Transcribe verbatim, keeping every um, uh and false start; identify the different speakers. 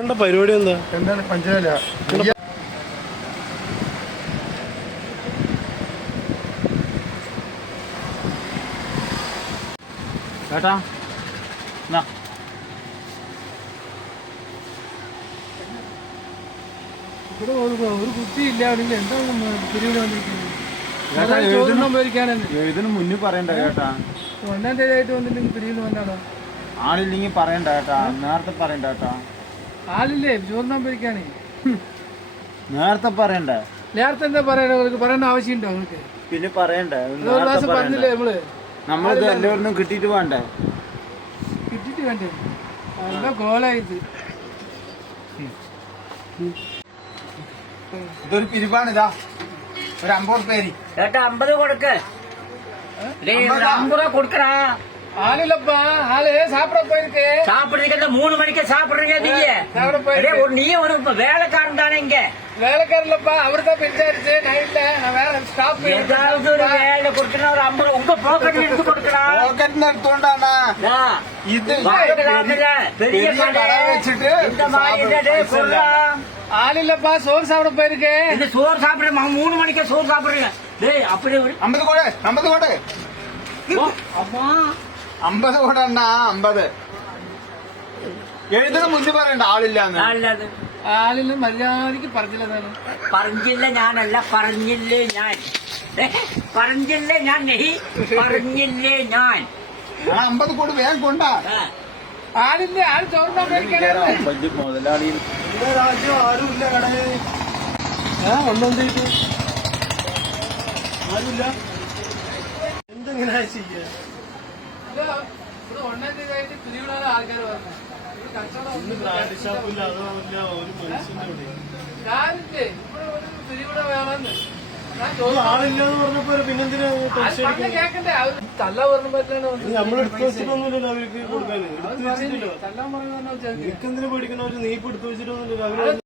Speaker 1: പരിപാടി എന്താ?
Speaker 2: എന്താണ് പഞ്ചായല
Speaker 3: ചേട്ടാ
Speaker 2: ഇവിടെ ഒരു കുട്ടിയില്ല. എന്താണ് പിരിവിന് വന്നിരിക്കുന്നത്?
Speaker 3: ഇതിന് മുന്നിൽ പറയണ്ട കേട്ടാ.
Speaker 2: ഒന്നാം തീയതി ആയിട്ട് വന്നില്ലെങ്കിൽ പിരിവിന് വന്നാണോ?
Speaker 3: ആളില്ലെങ്കിൽ പറയണ്ട കേട്ടാ. നേരത്തെ പറയണ്ട കേട്ടാ.
Speaker 2: ആളില്ലേ ചോറിനാൻ പോയിരിക്കാനേ?
Speaker 3: നേരത്തെ പറയണ്ട.
Speaker 2: നേരത്തെ എന്താ പറയണ? പറയേണ്ട ആവശ്യമുണ്ടോ നിങ്ങൾക്ക്?
Speaker 3: പിന്നെ പറയണ്ടേ?
Speaker 2: പറഞ്ഞില്ലേ നമ്മള്?
Speaker 3: നമ്മളിത് എല്ലാവരും കിട്ടിയിട്ട് വേണ്ടേ?
Speaker 2: കിട്ടിട്ട് വേണ്ടേ? എന്താ ഗോളായത്?
Speaker 3: ഇതൊരു പിരിവാണിതാ. ഒരു അമ്പത് പേര്
Speaker 4: ചേട്ടാ അമ്പത് കൊടുക്ക്. അമ്പത് രൂപ കൊടുക്കണா?
Speaker 2: ஆளுலப்பா ஆளு சாப்பிட போயிருக்கு.
Speaker 4: சாப்பிடுறதுக்கு மூணு மணிக்கு சாப்பிடுறீங்க நீங்க. நீ ஒரு வேலைக்காரன் தானே இங்க?
Speaker 2: வேலைக்காரன்லப்பா அவரு தான் பெஞ்சாருச்சு நைட்ல. நான் வேற ஸ்டாப்
Speaker 4: ஏதாவது ஒரு வேலை கொடுக்கணும். ஒரு ஐம்பது உங்க பாக்கெட்ல எடுத்து கொடுக்கணும்.
Speaker 3: பாக்கெட்ல எடுத்துட்டானா? இது
Speaker 4: பெரிய கடை வச்சுட்டு இந்த மாதிரி சொல்லலாம்.
Speaker 2: ஆள் இல்லப்பா சோறு சாப்பிட போயிருக்கு.
Speaker 4: இந்த சோறு சாப்பிடுற மூணு மணிக்கு சோறு சாப்பிடுறீங்க. டேய் அப்படி
Speaker 3: ஐம்பது கூட ஐம்பது கூட
Speaker 4: அம்மா
Speaker 3: അമ്പത് കൂടെ അണ്ണാ. അമ്പത് എഴുതുന്ന മുന്നിൽ പറയണ്ട ആളില്ലാന്ന്.
Speaker 2: ആളില്ല മര്യാദക്ക് പറഞ്ഞില്ലെന്നാണ്.
Speaker 4: പറഞ്ഞില്ല ഞാനല്ല, പറഞ്ഞില്ലേ ഞാൻ. പറഞ്ഞില്ലേ ഞാൻ നെഹി, പറഞ്ഞില്ലേ ഞാൻ.
Speaker 3: അമ്പത് കൂടെ വേഗം കൊണ്ടാ.
Speaker 2: ആളില്ല. ആള് ചോറിനാൻ
Speaker 3: മുതലാളി
Speaker 1: രാജ്യം ആരുമില്ല കടയിൽ. ഒന്നാം തീയതി ആരുമില്ല. എന്തെങ്ങനെ ചെയ്യാ?
Speaker 2: ഇവിടെ ഒന്നാം തീയതി ആയിട്ട് പിരിവിടാൻ ആൾക്കാർ പറഞ്ഞു.
Speaker 1: ബ്രാൻഡ് ഷോപ്പില്ല, അതുമില്ല, ഒരു മനുഷ്യന്റെ ഇവിടെ
Speaker 2: ഞാനില്ലേ ഇവിടെ ഒരു പിരിവിട വേണമെന്ന്
Speaker 1: ആളില്ലാന്ന് പറഞ്ഞപ്പോ പിന്നെന്തിനാ
Speaker 2: കേക്കണ്ടേ? അവര് തല്ല പറഞ്ഞ പറ്റാണ്.
Speaker 1: നമ്മൾ എടുത്തു വെച്ചിട്ടൊന്നുമില്ലല്ലോ അവർക്ക് കൊടുക്കാന്. എടുത്തു വെച്ചിട്ടില്ലോ.
Speaker 2: തല്ലാൻ പറഞ്ഞു.
Speaker 1: എനിക്കെന്തിനു പേടിക്കണ? അവര് നീ ഇപ്പൊ എടുത്തു വെച്ചിട്ടൊന്നുമില്ലല്ലോ അവര്.